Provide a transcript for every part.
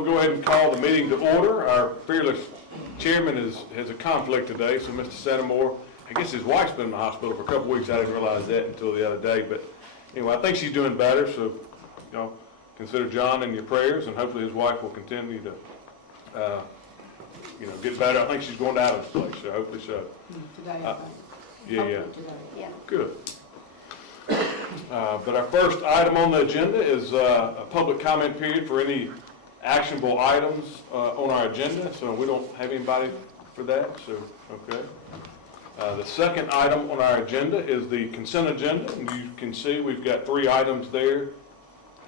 we'll go ahead and call the meeting to order. Our fearless chairman has a conflict today, so Mr. Centimore, I guess his wife's been in the hospital for a couple weeks. I didn't realize that until the other day. But anyway, I think she's doing better, so consider John in your prayers, and hopefully his wife will continue to get better. I think she's going to Adam's place, so hopefully so. Today, Yeah. Yeah. Good. But our first item on the agenda is a public comment period for any actionable items on our agenda. So we don't have anybody for that, so, okay. The second item on our agenda is the consent agenda. And you can see we've got 3 items there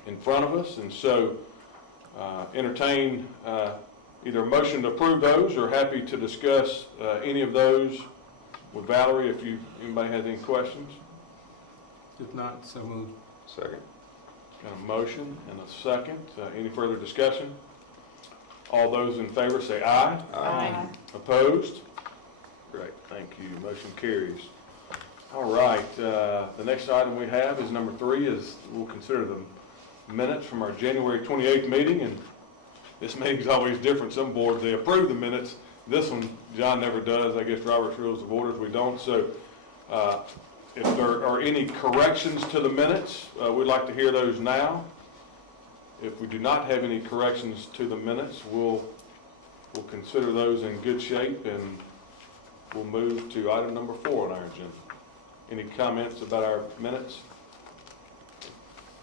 in front of us. And so entertain either a motion to approve those or happy to discuss any of those with Valerie if anybody has any questions. If not, so moved. Second. Got a motion and a second. Any further discussion? All those in favor say aye. Aye. Opposed? Great, thank you. Motion carries. All right, the next item we have is number 3 is we'll consider the minutes from our January 28th meeting. And this meeting's always different. Some boards, they approve the minutes. This one, John never does. I guess Robert's Rules of Orders, we don't. So if there are any corrections to the minutes, we'd like to hear those now. If we do not have any corrections to the minutes, we'll consider those in good shape, and we'll move to item number 4 on our agenda. Any comments about our minutes?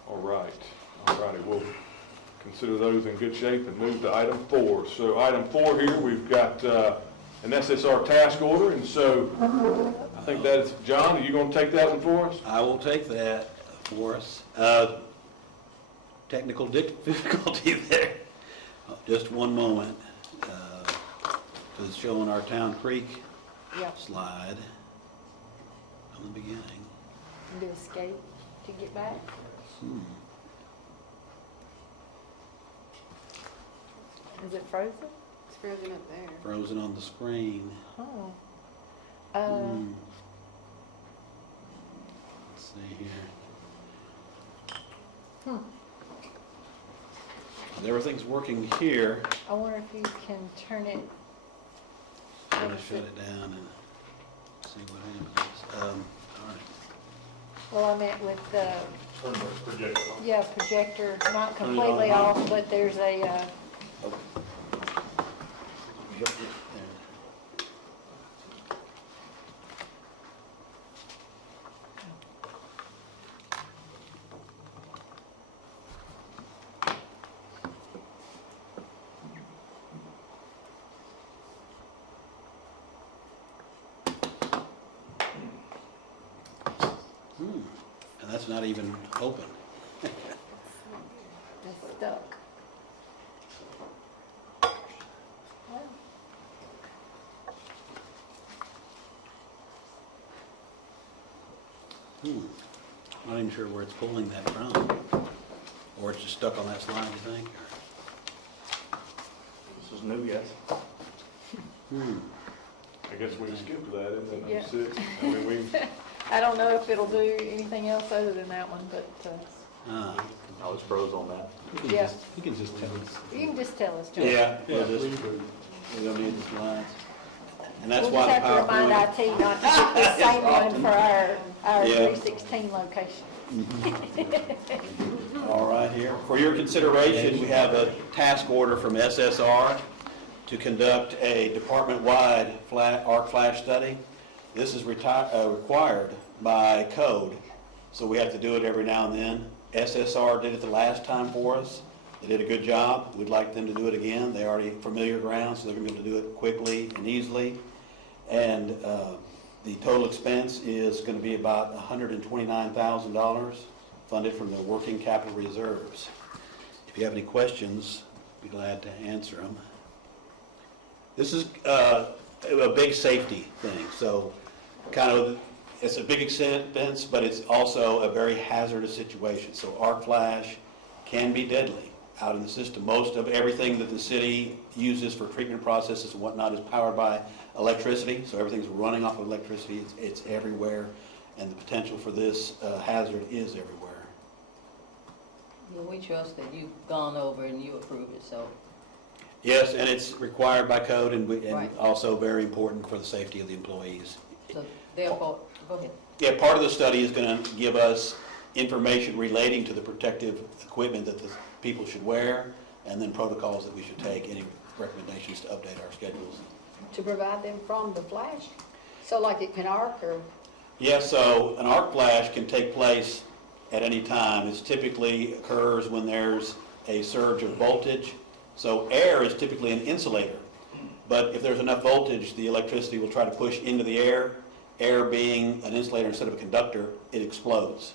All righty, we'll consider those in good shape and move to item 4. So item 4 here, we've got an SSR task order, and so I think that is, John, are you going to take that one for us? I will take that for us. Technical difficulty there. Just one moment. It's showing our Town Creek slide from the beginning. Do escape to get back. Is it frozen? It's frozen up there. Frozen on the screen. Oh. Let's see here. Everything's working here. I wonder if you can turn it. I'm going to shut it down and see what happens. All right. Well, I meant with the projector, not Turn it completely on. off, but there's a. Oh. Yep, there. And that's not even open. It's stuck. Not even sure where it's pulling that from. Or it's just stuck on that slide, you think? This is new, yes. I guess we skipped that, isn't it? Yeah. Number 6. I mean, I don't know if it'll do anything else other than that one, but I was froze on that. yeah. You can just tell us. You can just tell us, John. Yeah, we don't need the slides. And that's We'll why just the have to remind PowerPoint. IT not to get the same one for our Yeah. 316 location. All right, here. For your consideration, we have a task order from SSR to conduct a department-wide arc flash study. This is required by code, so we have to do it every now and then. SSR did it the last time for us. They did a good job. We'd like them to do it again. They're already familiar ground, so they're going to be able to do it quickly and easily. And the total expense is going to be about $129,000, funded from the working capital reserves. If you have any questions, I'd be glad to answer them. This is a big safety thing, so it's a big expense, but it's also a very hazardous situation. So arc flash can be deadly out in the system. Most of everything that the city uses for treatment processes and whatnot is powered by electricity, so everything's running off of electricity. It's everywhere, and the potential for this hazard is everywhere. Well, we trust that you've gone over and you approve it, so Yes, and it's required by code and Right. also very important for the safety of the employees. So therefore, go ahead. Yeah, part of the study is going to give us information relating to the protective equipment that the people should wear, and then protocols that we should take, any recommendations to update our schedules. To provide them from the flash? So like it can arc or, Yeah, so an arc flash can take place at any time. It typically occurs when there's a surge of voltage. So air is typically an insulator, but if there's enough voltage, the electricity will try to push into the air. Air being an insulator instead of a conductor, it explodes.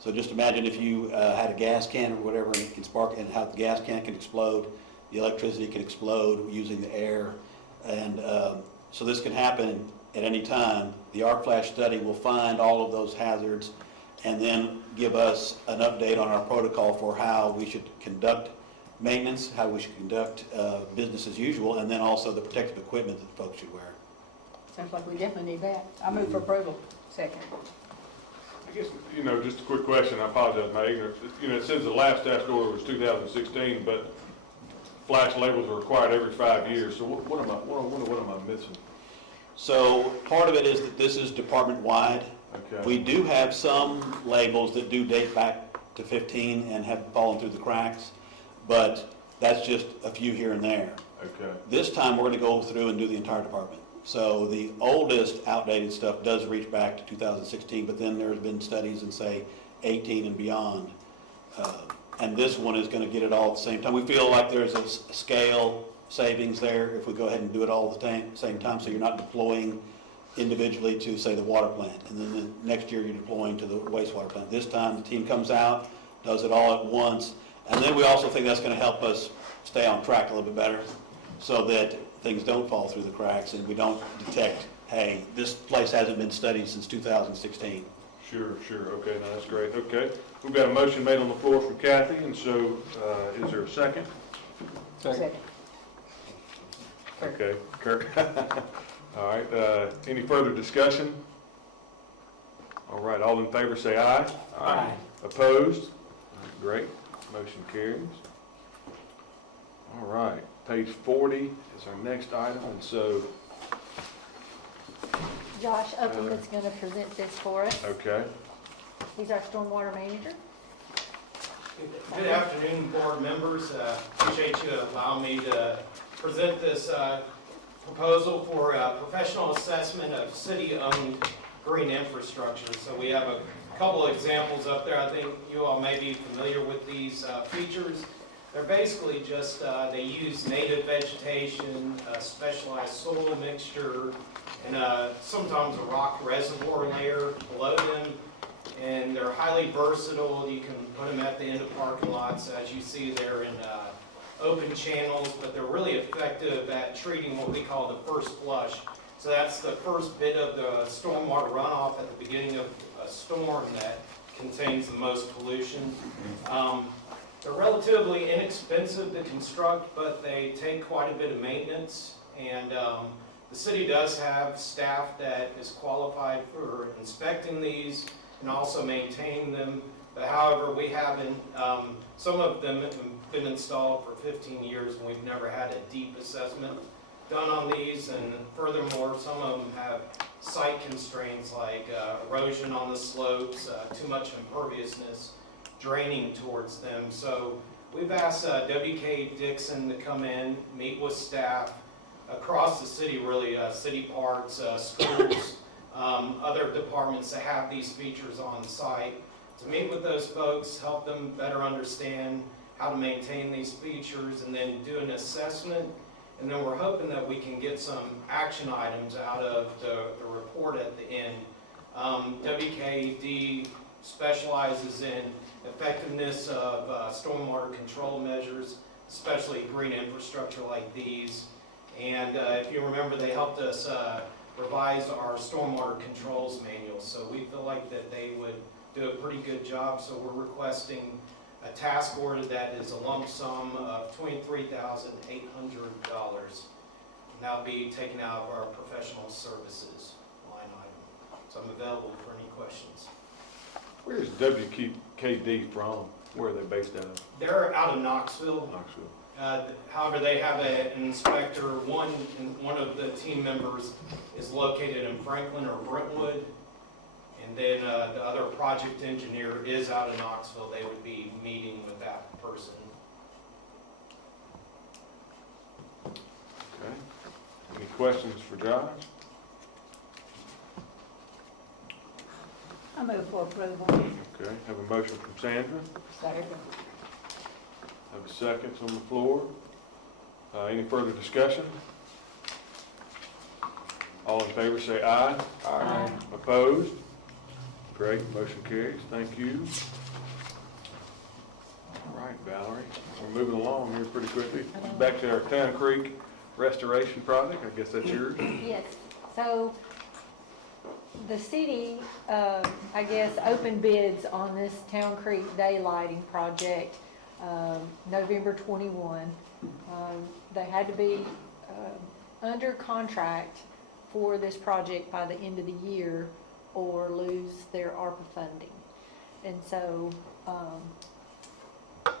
So just imagine if you had a gas can or whatever, and it can spark, and how the gas can explode, the electricity can explode using the air. And so this can happen at any time. The arc flash study will find all of those hazards and then give us an update on our protocol for how we should conduct maintenance, how we should conduct business as usual, and then also the protective equipment that folks should wear. sounds like we definitely need that. I move for approval. Second. I guess, just a quick question, I apologize for my ignorance. It says the last task order was 2016, but flash labels are required every 5 years, so what am I missing? So part of it is that this is department-wide. Okay. We do have some labels that do date back to 15 and have fallen through the cracks, but that's just a few here and there. Okay, This time, we're going to go through and do the entire department. So the oldest outdated stuff does reach back to 2016, but then there's been studies in, say, 18 and beyond. And this one is going to get it all at the same time. We feel like there's a scale savings there if we go ahead and do it all at the same time, so you're not deploying individually to, say, the water plant, and then the next year you're deploying to the wastewater plant. This time, the team comes out, does it all at once, and then we also think that's going to help us stay on track a little bit better, so that things don't fall through the cracks and we don't detect, hey, this place hasn't been studied since 2016. sure, okay, no, that's great, okay. We've got a motion made on the floor from Kathy, and so, is there a second? Second. Okay, Kirk. All right, any further discussion? All right, all in favor say aye. Aye. Opposed? Great, motion carries. All right, page 40 is our next item, and so, Josh Upham is gonna present this for us. okay, He's our stormwater manager. Good afternoon, board members. Appreciate you allowing me to present this proposal for a professional assessment of city-owned green infrastructure. So we have a couple of examples up there. I think you all may be familiar with these features. They're basically just, they use native vegetation, specialized soil mixture, and sometimes a rock reservoir layer below them. And they're highly versatile. You can put them at the end of parking lots. As you see, they're in open channels, but they're really effective at treating what we call the first flush. So that's the first bit of the stormwater runoff at the beginning of a storm that contains the most pollution. They're relatively inexpensive to construct, but they take quite a bit of maintenance. And the city does have staff that is qualified for inspecting these and also maintaining them. But however, we haven't, some of them have been installed for 15 years and we've never had a deep assessment done on these. And furthermore, some of them have site constraints like erosion on the slopes, too much imperviousness draining towards them. So we've asked W.K. Dixon to come in, meet with staff across the city, really, city parks, schools, other departments that have these features on site, to meet with those folks, help them better understand how to maintain these features, and then do an assessment. And then we're hoping that we can get some action items out of the report at the end. WKD specializes in effectiveness of stormwater control measures, especially green infrastructure like these. And if you remember, they helped us revise our stormwater controls manual. So we feel like that they would do a pretty good job. So we're requesting a task order that is a lump sum of $23,800. And that'll be taken out of our professional services line item. So I'm available for any questions. where's WKD from? Where are they based out of? They're out of Knoxville. Knoxville. However, they have an inspector, one of the team members is located in Franklin or Brentwood, and then the other project engineer is out of Knoxville. They would be meeting with that person. Okay. Any questions for Josh? I move for approval. Okay, have a motion from Sandra, Second. have a second on the floor. Any further discussion? All in favor say aye. Aye. Opposed? Great, motion carries, thank you. All right, Valerie, we're moving along here pretty quickly. Back to our Town Creek restoration project, I guess that's yours. Yes, so the city, I guess, opened bids on this Town Creek daylighting project, November 21. They had to be under contract for this project by the end of the year or lose their ARPA funding. And so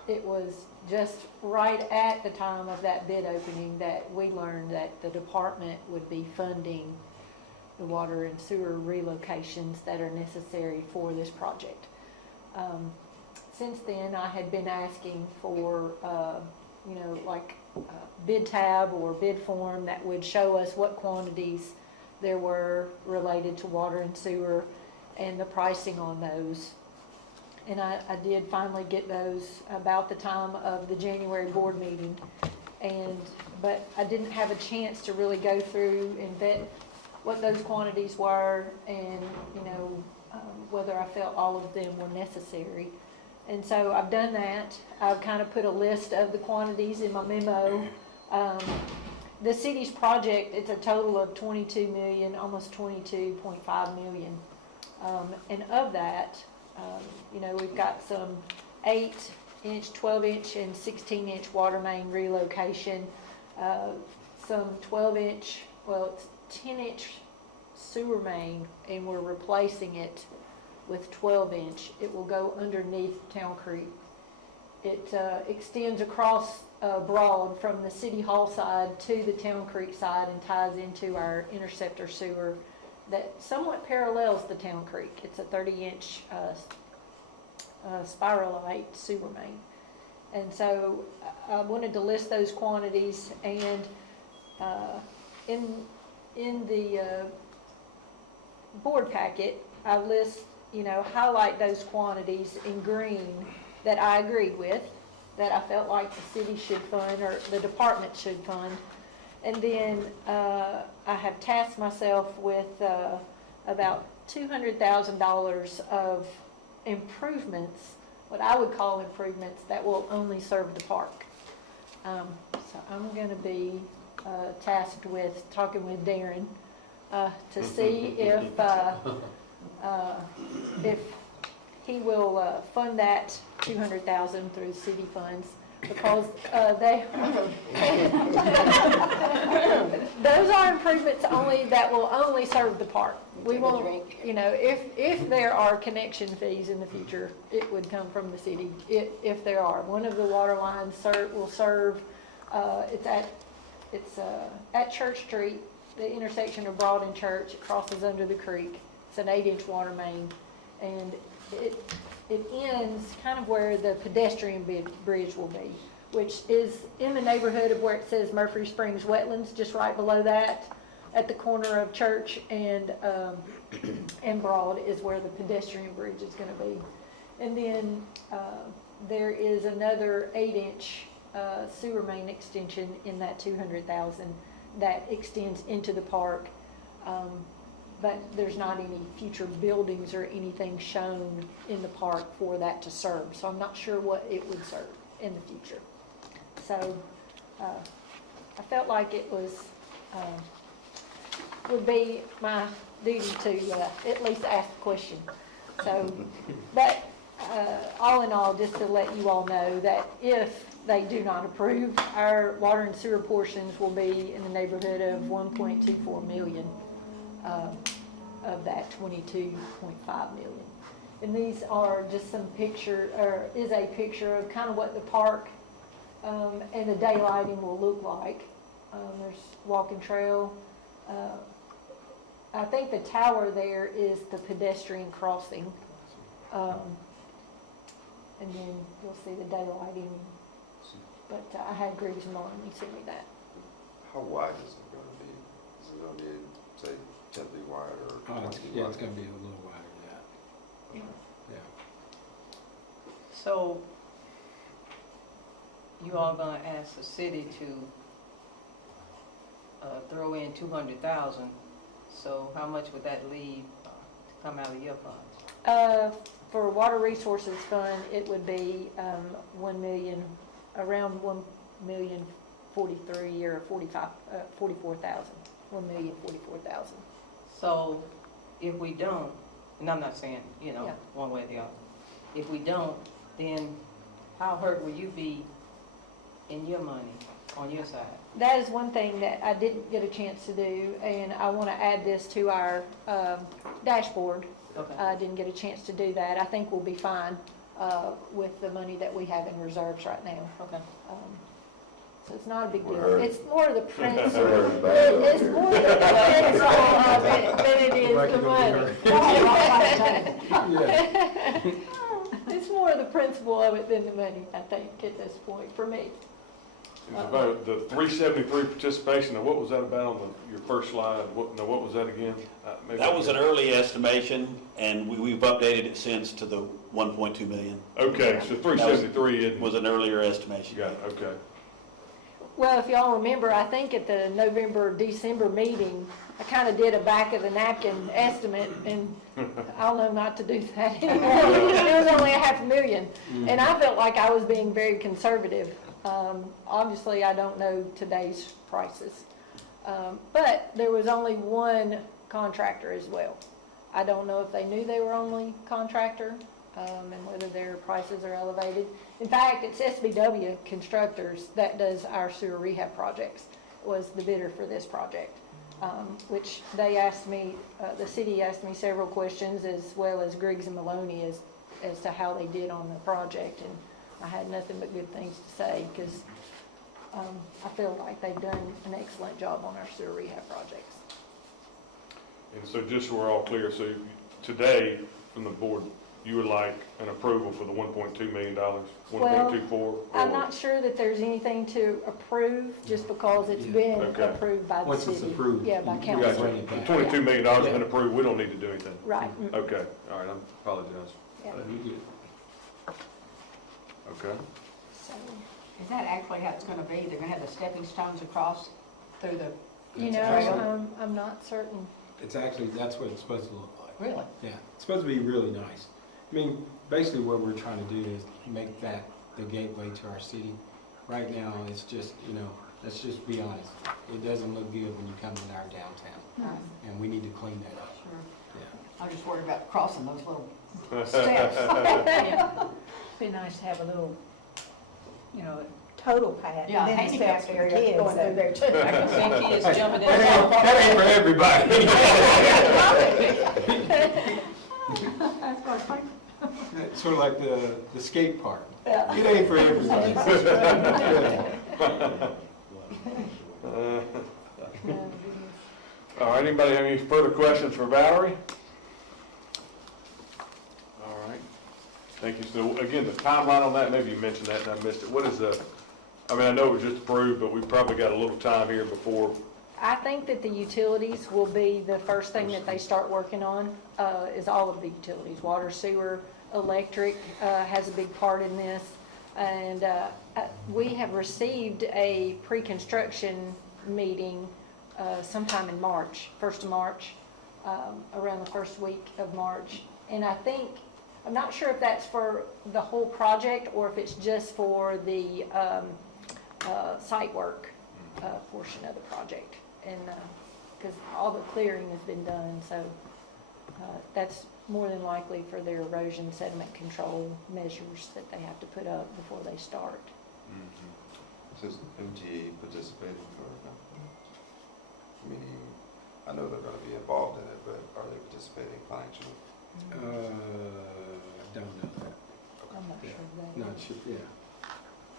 it was just right at the time of that bid opening that we learned that the department would be funding the water and sewer relocations that are necessary for this project. Since then, I had been asking for, like bid tab or bid form that would show us what quantities there were related to water and sewer and the pricing on those. And I did finally get those about the time of the January board meeting. But I didn't have a chance to really go through and vet what those quantities were and, whether I felt all of them were necessary. And so I've done that. I've kind of put a list of the quantities in my memo. The city's project, it's a total of 22 million, almost 22.5 million. And of that, we've got some 8-inch, 12-inch, and 16-inch water main relocation, some 12-inch, it's 10-inch sewer main, and we're replacing it with 12-inch. It will go underneath Town Creek. It extends across Broad from the City Hall side to the Town Creek side and ties into our interceptor sewer that somewhat parallels the Town Creek. It's a 30-inch spiralite sewer main. And so I wanted to list those quantities, and in the board packet, I list, highlight those quantities in green that I agreed with, that I felt like the city should fund or the department should fund. And then I have tasked myself with about $200,000 of improvements, what I would call improvements, that will only serve the park. So I'm going to be tasked with talking with Darren to see if he will fund that $200,000 through city funds, because those are improvements that will only serve the park. We won't, if there are connection fees in the future, it would come from the city. If there are, one of the water lines will serve. It's at Church Street, the intersection of Broad and Church. It crosses under the creek. It's an 8-inch water main, and it ends kind of where the pedestrian bridge will be, which is in the neighborhood of where it says Murphy Springs Wetlands, just right below that, at the corner of Church and Broad is where the pedestrian bridge is going to be. And then there is another 8-inch sewer main extension in that $200,000 that extends into the park. But there's not any future buildings or anything shown in the park for that to serve. So I'm not sure what it would serve in the future. So I felt like it would be my duty to at least ask the question. So, but all in all, just to let you all know that if they do not approve, our water and sewer portions will be in the neighborhood of $1.24 million. Of that $22.5 million. And these are just some picture, or is a picture of kind of what the park and the daylighting will look like. There's walking trail. I think the tower there is the pedestrian crossing. And then you'll see the daylighting. But I had Griggs Martin send me that. How wide is it gonna be? Is it gonna be, say, 10 feet wide or 20 feet Yeah, wide? it's gonna be a little wider than that. Yeah. So you all gonna ask the city to throw in 200,000, so how much would that leave to come out of your funds? For Water Resources Fund, it would be 1 million, around 1,043,000 or 44,000. 1,044,000. So if we don't, and I'm not saying, Yeah. one way or the other, if we don't, then how hurt will you be in your money, on your side? That is one thing that I didn't get a chance to do, and I want to add this to our dashboard. Okay. I didn't get a chance to do that. I think we'll be fine with the money that we have in reserves right now. Okay. So it's not a big deal. Word. It's more the principle. Word bad It's more the principle of it than it is Like the you're gonna money. Yeah. It's more the principle of it than the money, I think, at this point, for me. It's about the 373 participation, now what was that about on your first slide? What was that again? Maybe That was an early estimation, and we've updated it since to the 1.2 million. Okay, so 373 It was an earlier estimation. Got it, okay. Well, if y'all remember, I think at the November, December meeting, I kind of did a back of the napkin estimate, and I'll know not to do that anymore. It was only $500,000, and I felt like I was being very conservative. Obviously, I don't know today's prices, but there was only one contractor as well. I don't know if they knew they were only contractor, and whether their prices are elevated. In fact, it's SBW Constructors that does our sewer rehab projects, was the bidder for this project, which they asked me, the city asked me several questions, as well as Griggs and Maloney, as to how they did on the project, and I had nothing but good things to say, because I feel like they've done an excellent job on our sewer rehab projects. And so just so we're all clear, so today, from the board, you would like an approval for the $1.2 million, 1.24? I'm not sure that there's anything to approve, just because it's been Okay. approved by the Once city. it's approved, Yeah, by you We got council. bring you. it The back. $22 million has been approved, we don't need to do anything. Right. Okay, all right, I apologize. Yeah. You get- Okay. So, Is that actually how it's gonna be? They're gonna have the stepping stones across through the, you That's know, actually- I'm not certain. It's actually, that's what it's supposed to look like. really? Yeah, it's supposed to be really nice. I mean, basically what we're trying to do is make that the gateway to our city. Right now, it's just, let's just be honest, it doesn't look good when you come in our downtown, and we need to clean that up. Sure. Yeah. I'm just worried about crossing those little steps. Be nice to have a little, total pad. Yeah, And then the handicap steps for area kids going through there too. I can see kids jumping in. That ain't for everybody. That's what I think. It's sort of like the skate park. Yeah. It ain't for everybody. All right, anybody have any further questions for Valerie? All right, thank you. So again, the timeline on that, maybe you mentioned that and I missed it. What is I know it was just approved, but we've probably got a little time here before. I think that the utilities will be the first thing that they start working on, is all of the utilities, water, sewer, electric, has a big part in this. And we have received a pre-construction meeting sometime in March, 1st of March, around the first week of March. And I'm not sure if that's for the whole project or if it's just for the site work portion of the project. And because all the clearing has been done, so that's more than likely for their erosion sediment control measures that they have to put up before they start. Is MGE participating or not? Meaning, I know they're gonna be involved in it, but are they participating financially? I don't know that. I'm not sure of that. Not sure, yeah.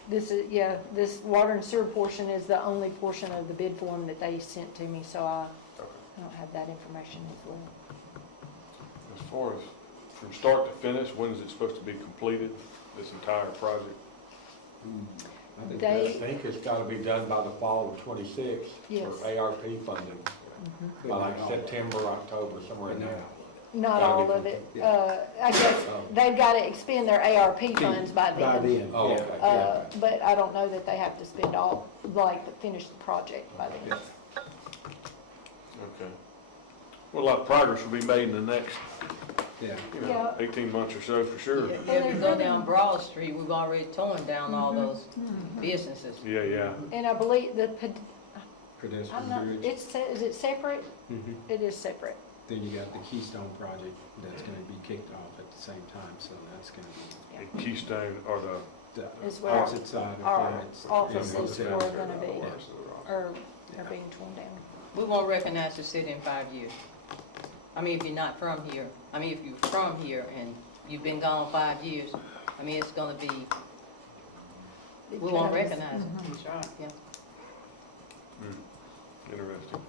This is, yeah, this water and sewer portion is the only portion of the bid form that they sent to me, so I don't have that information as well. As far as from start to finish, when is it supposed to be completed, this entire project? They, I think it's gotta be done by the fall of '26 Yes. for ARP funding, by like September, October, somewhere in there. not Gotta be all of it. complete, I guess they've got to expend their ARP funds by By then. then, Oh, yeah. okay. But I don't know that they have to spend all, like, finish the project by then. Okay. Well, a lot of progress will be made in the next, Yeah. you know, 18 months or so for sure. If you go down Broad Street, we've already torn down all those businesses. Yeah, yeah. And I believe I'm Pedestrian not, bridge. is it separate? Mhm. It is separate. Then you got the Keystone project that's gonna be kicked off at the same time, so that's gonna be And Keystone or the Is where opposite side of our where it's. offices Yeah. are gonna be, Yeah. or are being torn down. We won't recognize the city in 5 years. I mean, if you're not from here, I mean, if you're from here and you've been gone 5 years, I mean, it's gonna be, we won't recognize it. That's right, yeah. Interesting.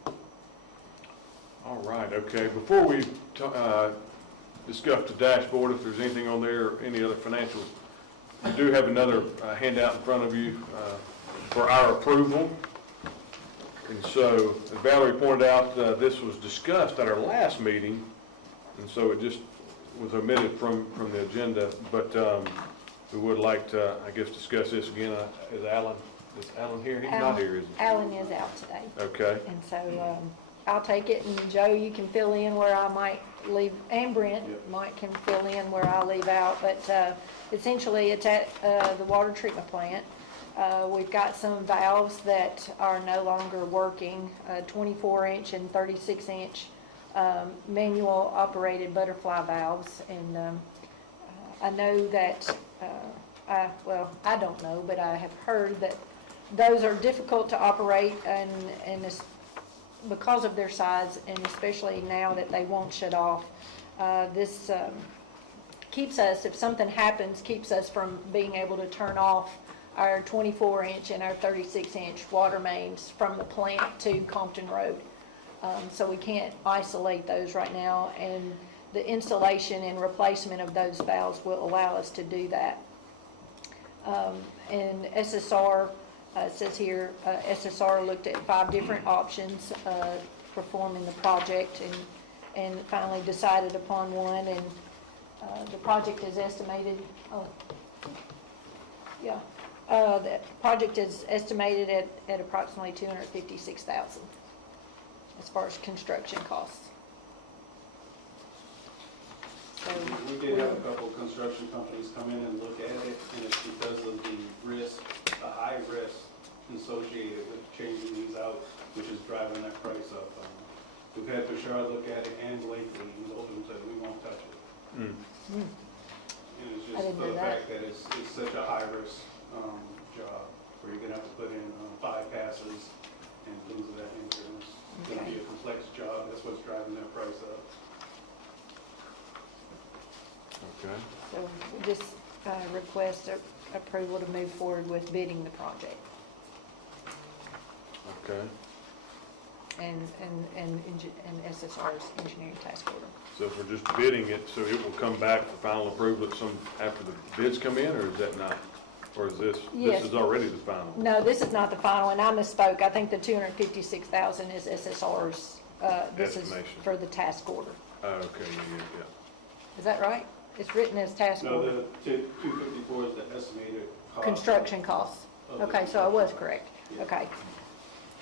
All right, okay, before we discuss the dashboard, if there's anything on there, or any other financials, I do have another handout in front of you for our approval. And so, as Valerie pointed out, this was discussed at our last meeting, and so it just was omitted from the agenda, but we would like to, I guess, discuss this again. Is Alan here? He's not here, is he? Alan is out today. Okay. And so, I'll take it, and Joe, you can fill in where I might leave, and Brent can fill in where I leave out, but, essentially, it's at, the water treatment plant. We've got some valves that are no longer working, 24-inch and 36-inch, manual operated butterfly valves, and, I know that, I don't know, but I have heard that those are difficult to operate, and it's because of their size, and especially now that they won't shut off. This keeps us, if something happens, keeps us from being able to turn off our 24-inch and our 36-inch water mains from the plant to Compton Road. So we can't isolate those right now, and the installation and replacement of those valves will allow us to do that. And SSR, it says here, SSR looked at 5 different options performing the project, and finally decided upon one, and the project is estimated, the project is estimated at approximately $256,000 as far as construction costs. So, We did have a couple of construction companies come in and look at it, and it's because of the risk, the high risk associated with changing these out, which is driving that price up. We've had Bashar look at it, and Blakely, and both of them said, we won't touch it. And it's I just didn't for know the that. fact that it's such a high risk job, where you're gonna have to put in 5 passes and things of that nature. And it's gonna be a complex job, that's what's driving that price up. Okay. so we just request approval to move forward with bidding the project, Okay. and SSR's engineering task order. So if we're just bidding it, so it will come back for final approval after the bids come in, or is that not? Or is this, Yes. this is already the final? No, this is not the final, and I misspoke. I think the $256,000 is SSR's, this is Estimation. for the task order. Oh, okay, yeah. Is that right? It's written as task No, order. the 254 is the estimated cost. Construction costs. of the Okay, so I was construction. correct. Yeah. Okay.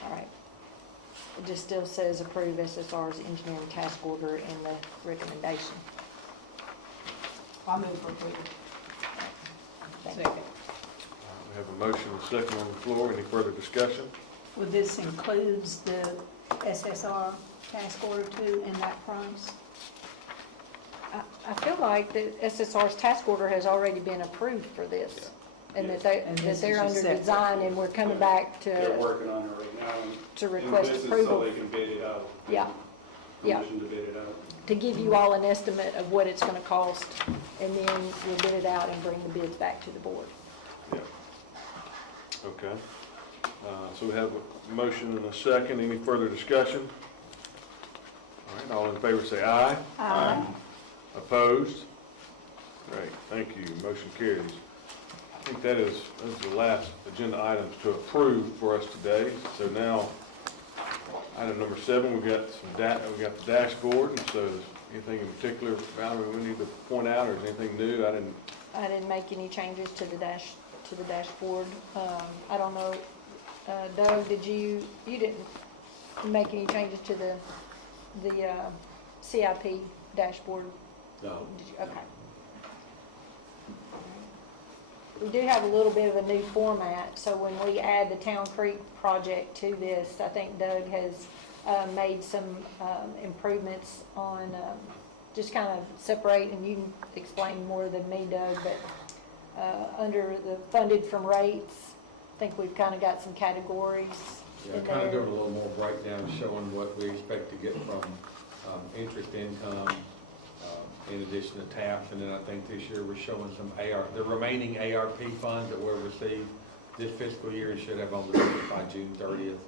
All right. It just still says approve SSR's engineering task order in the recommendation. I move for approval. Thank you. Second. We have a motion and a second on the floor. Any further discussion? Well, this includes the SSR task order too in that price? I feel like the SSR's task order has already been approved for this, and that And that this they're is under just separate. design, and we're coming back They're to working on it right now. to And request this is approval. so they can bid it out. Yeah. Yeah. Permission to bid it out. To give you all an estimate of what it's gonna cost, and then we'll bid it out and bring the bids back to the board. Yeah. Okay. So we have a motion and a second. Any further discussion? All right, all in favor say aye. Aye. Opposed? Great, thank you. Motion carries. I think that is the last agenda items to approve for us today. So now, item number 7, we've got we got the dashboard. And so is anything in particular, Valerie, we need to point out, or is anything new? I didn't make any changes to the dashboard. I don't know, Doug, you didn't make any changes to the CIP dashboard? No. Did you? Okay. We do have a little bit of a new format, so when we add the Town Creek project to this, I think Doug has made some improvements on just kind of separate, and you can explain more than me, Doug, but under the funded from rates, I think we've kind of got some categories Yeah, in kind of there. doing a little more breakdown, showing what we expect to get from interest income, in addition to TAPs. And then I think this year we're showing some the remaining ARP funds that we'll receive this fiscal year and should have on the books by June 30th.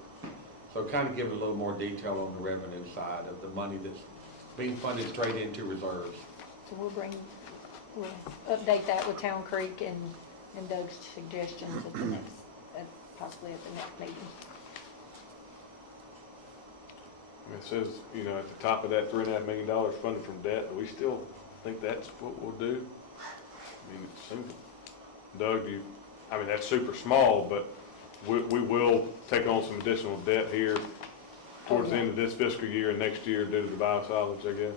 So kind of giving a little more detail on the revenue side of the money that's being funded straight into reserves. So we'll update that with Town Creek and Doug's suggestions at the next, possibly at the next meeting. It says, at the top of that $3.5 million funded from debt. Do we still think that's what we'll do? I mean, it seems, Doug, that's super small, but we will take on some additional debt here towards the end of this fiscal year and next year due to the biosolids, I guess.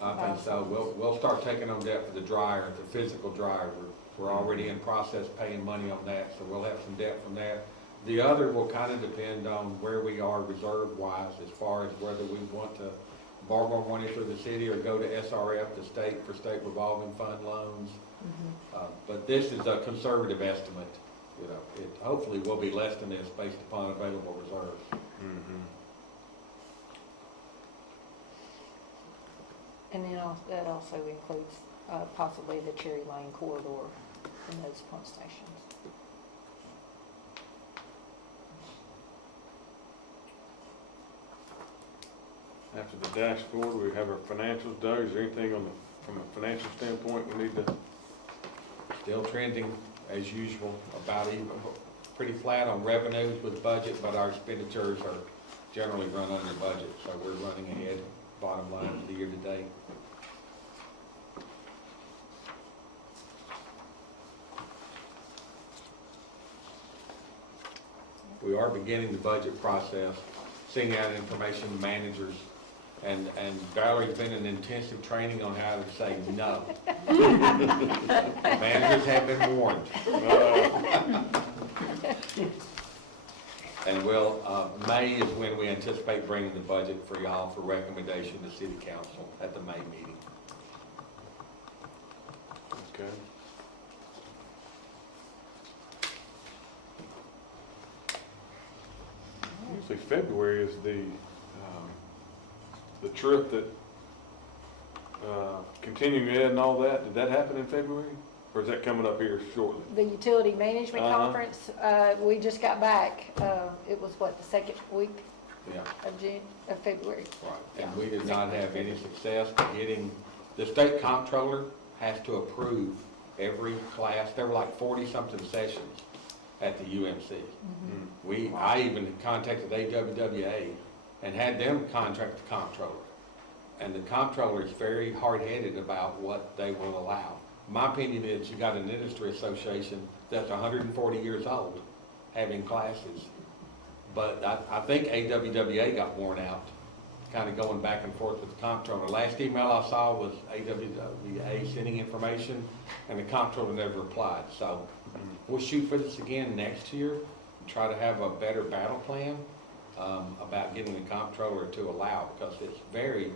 I think so. We'll start taking on debt for the dryer, the physical dryer. We're already in process paying money on that, so we'll have some debt from that. The other will kind of depend on where we are reserve-wise, as far as whether we want to borrow more money through the city or go to SRF, the state, for state revolving fund loans. But this is a conservative estimate. It hopefully will be less than this based upon available reserves. And then that also includes possibly the Cherry Lane corridor and those pump stations. After the dashboard, we have our financials. Doug, is there anything from a financial standpoint we need to? Still trending as usual, about even, pretty flat on revenues with budget, but our expenditures are generally run under budget, so we're running ahead, bottom line for the year to date. We are beginning the budget process, sending out information to managers, and Valerie's been in intensive training on how to say no. Managers have been warned. And May is when we anticipate bringing the budget for y'all for recommendation to City Council at the May meeting. Okay. Usually February is the trip that, continuing ed and all that. Did that happen in February? Or is that coming up here shortly? The Utility Management Conference, we just got back. It was the second week Yeah. of February. Right, and we did not have any success getting, the state comptroller has to approve every class. There were like 40-something sessions at the UMC. I even contacted AWWA and had them contract the comptroller. And the comptroller is very hard-headed about what they will allow. My opinion is you got an industry association that's 140 years old having classes. But I think AWWA got worn out, kind of going back and forth with the comptroller. Last email I saw was AWWA sending information, and the comptroller never replied. So we'll shoot for this again next year and try to have a better battle plan about getting the comptroller to allow, because it's very,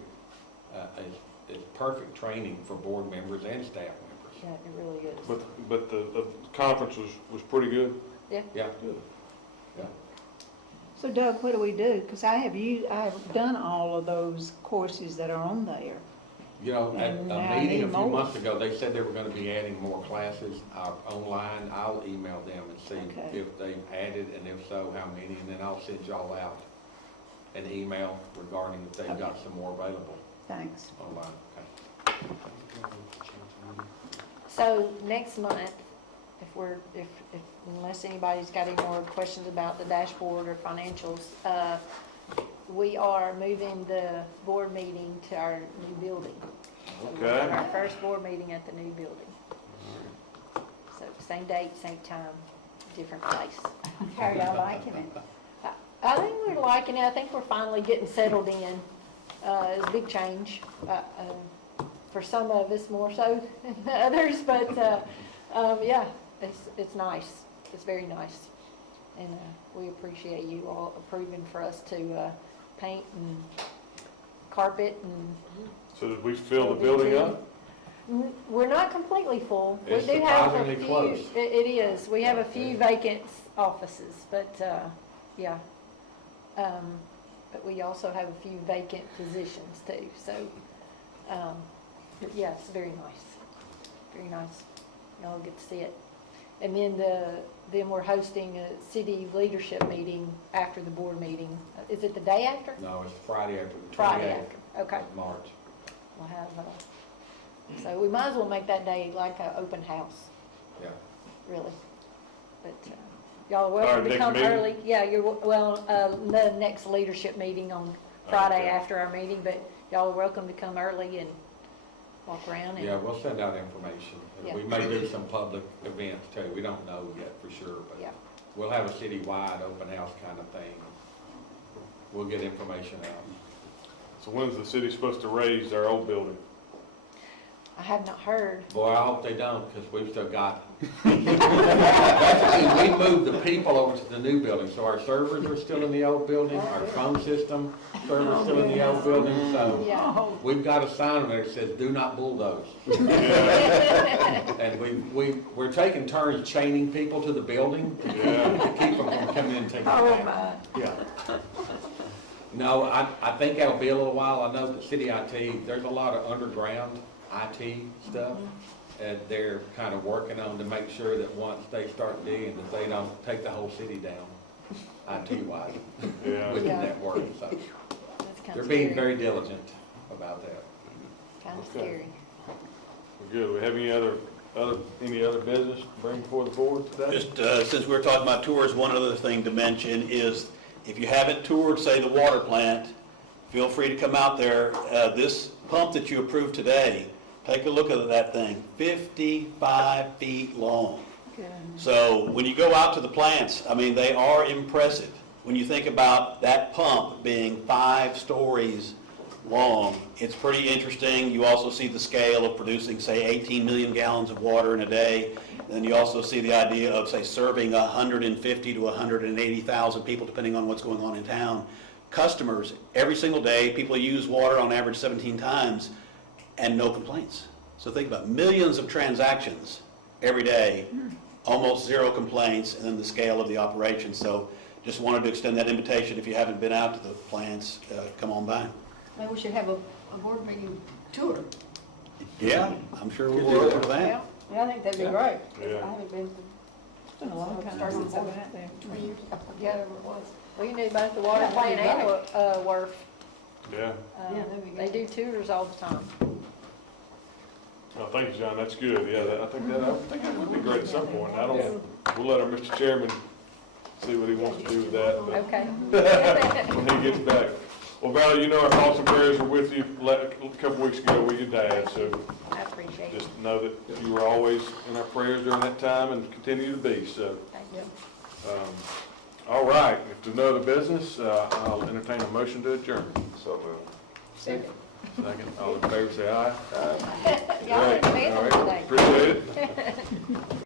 it's perfect training for board members and staff members. Yeah, it really is. But the conference was pretty good? Yeah. Yeah. So Doug, what do we do? Because I have done all of those courses that are on there. You know, at And a I meeting need a few more. months ago, they said they were gonna be adding more classes online. I'll email them and see Okay. if they've added, and if so, how many, and then I'll send y'all out an email regarding if they've got some more available Thanks. online. Okay. So next month, if unless anybody's got any more questions about the dashboard or financials, we are moving the board meeting to our new building. So we'll have Okay. our first board meeting at the new building. So same date, same time, different place. How are y'all liking it? I think we're liking it. I think we're finally getting settled in. It's a big change, for some of us more so than others, but, yeah, it's nice. It's very nice. And, we appreciate you all approving for us to, paint and carpet and. So did we fill the building up? We're not completely full. We It's do have a surprisingly few. close. It is. We have a few vacant offices, but, yeah. But we also have a few vacant positions too, so, but yeah, it's very nice. Very nice. Y'all get to see it. And then we're hosting a city leadership meeting after the board meeting. Is it the day after? No, it's Friday after the 28th Friday after, okay. of March. We'll have, so we might as well make that day like an open house, Yeah. really. But y'all are Our welcome to next come meeting? early. Yeah, the next leadership meeting on Friday Okay. after our meeting, but y'all are welcome to come early and walk around. Yeah, we'll send out information. Yeah. We may do some public events too. We don't know yet for sure, but Yeah. we'll have a citywide open house kind of thing. We'll get information out. So when's the city supposed to raise our old building? I have not heard. Boy, I hope they don't, because we've still got. Basically, we moved the people over to the new building, so our servers are still in the old building, our phone system server's still in the old building, so Yeah. we've got a sign there that says, "Do not bulldoze." And we're taking turns chaining people to the building to keep them from coming in and taking Oh, it back. my. Yeah. No, I think that'll be a little while. I know that city IT, there's a lot of underground IT stuff. And they're kind of working on to make sure that once they start digging, that they don't take the whole city down, IT-wise, Yeah. with the Yeah. network. So That's kind they're of being scary. very diligent about that. Kind of Okay. scary. Good. We have any other business to bring before the board today? Just, since we're talking about tours, one other thing to mention is, if you haven't toured, say, the water plant, feel free to come out there. This pump that you approved today, take a look at that thing, 55 feet long. So when you go out to the plants, I mean, they are impressive. When you think about that pump being 5 stories long, it's pretty interesting. You also see the scale of producing, say, 18 million gallons of water in a day. And you also see the idea of, say, serving 150 to 180,000 people, depending on what's going on in town. Customers, every single day, people use water on average 17 times, and no complaints. So think about millions of transactions every day, almost 0 complaints, and then the scale of the operation. So just wanted to extend that invitation. If you haven't been out to the plants, come on by. Maybe we should have a board meeting tour. Yeah, I'm sure we'll work for that. Yeah, I think that'd be great. Yeah. I haven't been, it's been a long time Started since I've before been out there. 20 years ago. Yeah, it was. We can do both the water Yeah, that'd plant be and WRF. Yeah. Yeah, that'd be They do tours all the time. Well, thank you, John. That's good. Yeah, I think that would be great at some point. We'll let our Mr. Chairman see what he wants to do with that, but Okay. when he gets back. Well, Valerie, you know our thoughts and prayers are with you. A couple weeks ago with your dad, so I appreciate it. just know that you were always in our prayers during that time and continue to be, so. Thank you. All right, if there's no other business, I'll entertain a motion to adjourn. So moved. Second. Second, all in favor, say aye. Y'all Great. didn't All today. right, appreciate it.